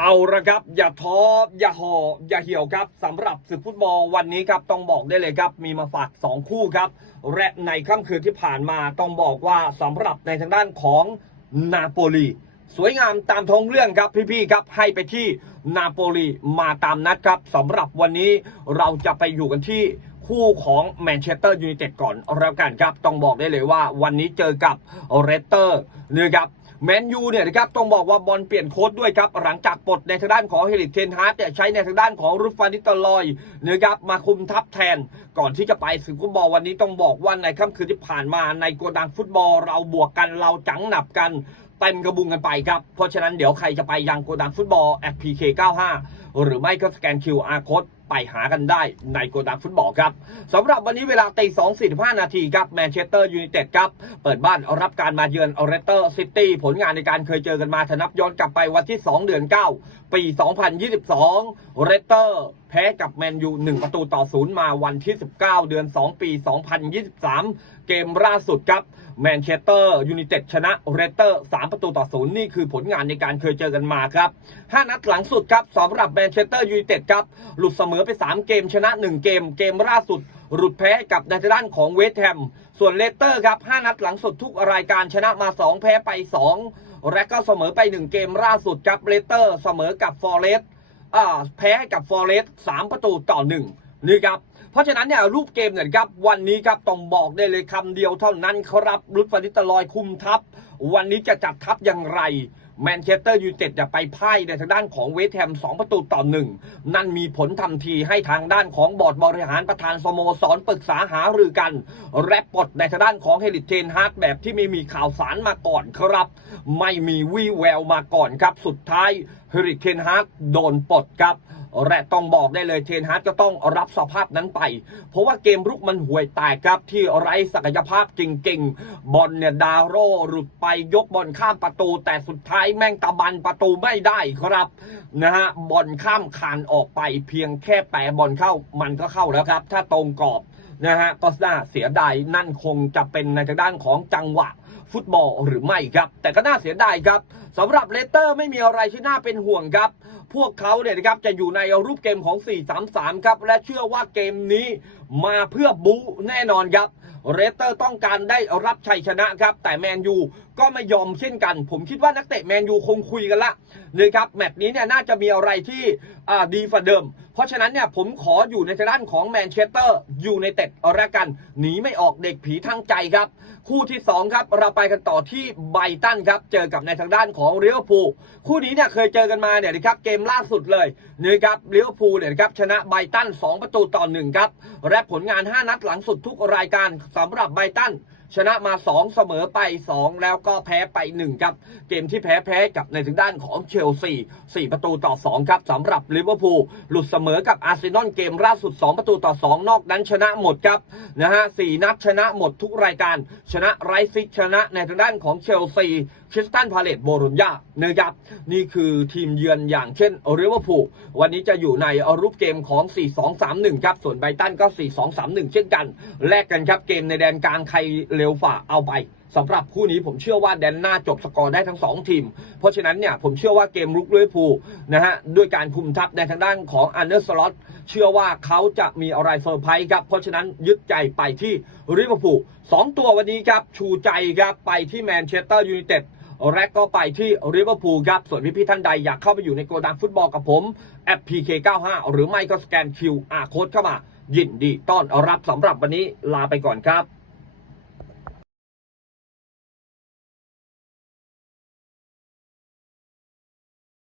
เอาละครับ อย่าท้ออย่าห่ออย่าเหี่ยวครับสำหรับศึกฟุตบอลวันนี้ครับต้องบอกได้เลยครับ มีมาฝาก 2 คู่ครับ และในค่ำคืนที่ผ่านมาต้องบอกว่าสำหรับในทางด้านของนาโปลีสวยงามตามทงเรื่องครับพี่ๆครับให้ไปที่นาโปลีมาตามนัดครับสำหรับวันนี้เราจะไปอยู่กันที่คู่ของแมนเชสเตอร์ยูไนเต็ดก่อนแล้วกันครับ ต้องบอกได้เลยว่าวันนี้เจอกับเรสเตอร์นะครับ แมนยูเนี่ยนะครับต้องบอกว่าบอลเปลี่ยนโค้ดด้วยครับ หลังจากปลดในทางด้านของเฮลิเทนฮาร์ดเนี่ยใช้ในทางด้านของรูฟานิตลอยนะครับมาคุมทัพแทน ก่อนที่จะไปสึกฟุตบอลวันนี้ต้องบอกว่าในค่ำคืนที่ผ่านมาในโกดังฟุตบอลเราบวกกันเราจังหนับกันเต็มกระบุงกันไปครับ เพราะฉะนั้นเดี๋ยวใครจะไปยังโกดังฟุตบอลแอป PK95 หรือไม่ก็สแกน QR code ไปหากันได้ในโกดังฟุตบอลครับสำหรับวันนี้เวลาตี2 45นาทีครับแมนเชสเตอร์ยูไนเต็ดครับ เปิดบ้านรับการมาเยือนเรสเตอร์ซิตี้ผลงานในการเคยเจอกันมาถนับย้อนกลับไปวันที่ 2 เดือน 9 ปี 2022 เรสเตอร์แพ้กับแมนยู 1 ประตูต่อศูนย์มาวันที่ 19 เดือน 2 ปี 2023 เกมล่าสุดครับแมนเชสเตอร์ยูไนเต็ดชนะเรสเตอร์ 3 ประตูต่อศูนย์นี่คือผลงานในการเคยเจอกันมาครับ 5 นัดหลังสุดครับสำหรับมนเชสเตอร์ยูไนเต็ดครับ หลุดเสมอไป 3 เกมชนะ 1 เกม เกมล่าสุด หลุดแพ้กับในทางด้านของเวสต์แฮม ส่วนเลสเตอร์ครับ 5 นัดหลังสุดทุกรายการชนะมา 2 แพ้ไป 2 และก็เสมอไป 1 เกมล่าสุดครับเลสเตอร์เสมอกับฟอร์เรสอ่าแพ้ให้กับฟอร์เรสต์สามประตูต่อหนึ่งนี่ครับเพราะฉะนั้นเนี่ยรูปเกมเนี่ยครับวันนี้ครับต้องบอกได้เลยคำเดียวเท่านั้นครับรุดฟานิตลอยคุมทัพ วันนี้จะจัดทัพอย่างไร แมนเชสเตอร์ยูไนเต็ดจะไปพ่ายในทางด้านของเวสต์แฮมสองประตูต่อหนึ่งนั่นมีผลทันทีให้ทางด้านของบอร์ดบริหารประธานสโมสรปรึกษาหารือกัน แรปปดในทางด้านของเฮลิเทนฮาร์ดแบบที่ไม่มีข่าวสารมาก่อนครับ ไม่มีวี่แววมาก่อนครับ สุดท้ายเฮลิเทนฮาร์ดโดนปลดครับ และต้องบอกได้เลยเทนฮาร์ดก็ต้องรับสภาพนั้นไป เพราะว่าเกมรุกมันห่วยแตกครับที่ไร้ศักยภาพจริงๆ บอลเนี่ยดาโร่หลุดไปยกบอลข้ามประตู แต่สุดท้ายแม่งตะบันประตูไม่ได้ครับนะฮะบอลข้ามคานออกไปเพียงแค่แปะบอลเข้ามันก็เข้าแล้วครับ ถ้าตรงกรอบนะฮะก็น่าเสียดายนั่นคงจะเป็นในทางด้านของจังหวะฟุตบอลหรือไม่ครับ แต่ก็น่าเสียดายครับสำหรับเลสเตอร์ไม่มีอะไรที่น่าเป็นห่วงครับ พวกเขาเนี่ยนะครับจะอยู่ในรูปเกมของ 4-3-3 ครับ และเชื่อว่าเกมนี้มาเพื่อบูแน่นอนครับเรสเตอร์ต้องการได้รับชัยชนะครับ แต่แมนยูก็ไม่ยอมเช่นกัน ผมคิดว่านักเตะแมนยูคงคุยกันละนะครับแมตช์นี้เนี่ยน่าจะมีอะไรที่อ่าดีฝ่าเดิม เพราะฉะนั้นเนี่ยผมขออยู่ในทางด้านของแมนเชสเตอร์อยู่ในเต็ดละกัน หนีไม่ออกเด็กผีทั้งใจครับ คู่ที่ 2 ครับ เราไปกันต่อที่ไบตันครับ เจอกับในทางด้านของเรียวพูคู่นี้เนี่ยเคยเจอกันมาเนี่ยนะครับเกมล่าสุดเลยนะครับเรียวพูเนี่ยนะครับชนะไบตัน 2 ประตูต่อ1ครับและผลงาน 5 นัดหลังสุดทุกรายการสำหรับไบตัน ชนะมา 2 เสมอไป 2 แล้วก็แพ้ไป 1 ครับ เกมที่แพ้แพ้กับในทางด้านของเชลซี 4 ประตูต่อ 2 ครับสำหรับลิเวอร์พูลหลุดเสมอกับอาร์เซนอลเกมล่าสุด 2 ประตูต่อ 2 นอกนั้นชนะหมดครับนะฮะ4นัดชนะหมดทุกรายการ ชนะไรซิกชนะในทางด้านของเชลซีคริสตันพาเลตโบรุญญานะครับนี่คือทีมเยือนอย่างเช่นลิเวอร์พูลวันนี้จะอยู่ในรูปเกมของ 4-2-3-1 ครับ ส่วนไบตันก็ 4-2-3-1 เช่นกัน แลกกันครับเกมในแดนกลางใครเร็วฝ่าเอาไปสำหรับคู่นี้ผมเชื่อว่าแดนหน้าจบสกอร์ได้ทั้ง 2 ทีม เพราะฉะนั้นเนี่ยผมเชื่อว่าเกมลุกลิเวอร์พูนะฮะด้วยการคุมทัพในทางด้านของอันเดอร์สล็อตเชื่อว่าเขาจะมีอะไรเซอร์ไพรส์ครับ เพราะฉะนั้นยึดใจไปที่ลิเวอร์พูลสองตัววันนี้ครับ ชูใจครับ ไปที่แมนเชสเตอร์ยูไนเต็ดและก็ไปที่ริเวอร์พูลครับ ส่วนพี่ๆท่านใดอยากเข้าไปอยู่ในโกดังฟุตบอลกับผมแอป PK95 หรือไม่ก็สแกน QR โค้ดเข้ามา ยินดีต้อนรับสำหรับวันนี้ลาไปก่อนครับ